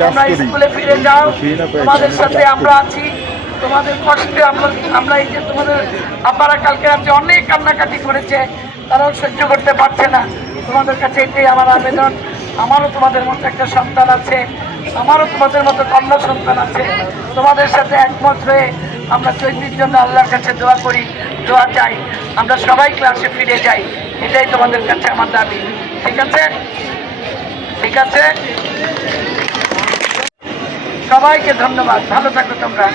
তোমরা স্কুলে ফিরে যাও, তোমাদের সাথে আমরা আছি। তোমাদের কষ্টে আমরা এই যে তোমাদের আব্বারা কালকে রাতে অনেক কান্নাকাটি করেছে, তারাও সহ্য করতে পারছে না। তোমাদের কাছে এটাই আমার আবেদন, আমারও তোমাদের মতো একটা সন্তান আছে, আমারও তোমাদের মতো কন্যা সন্তান আছে। তোমাদের সাথে একমত হয়ে আমরা চৈতির জন্য আল্লাহর কাছে দোয়া করি, দোয়া চাই, আমরা সবাই ক্লাসে ফিরে যাই। এটাই তোমাদের কাছে আমার দাবি। ঠিক আছে, ঠিক আছে, সবাইকে ধন্যবাদ। ভালো থাকো তোমরা।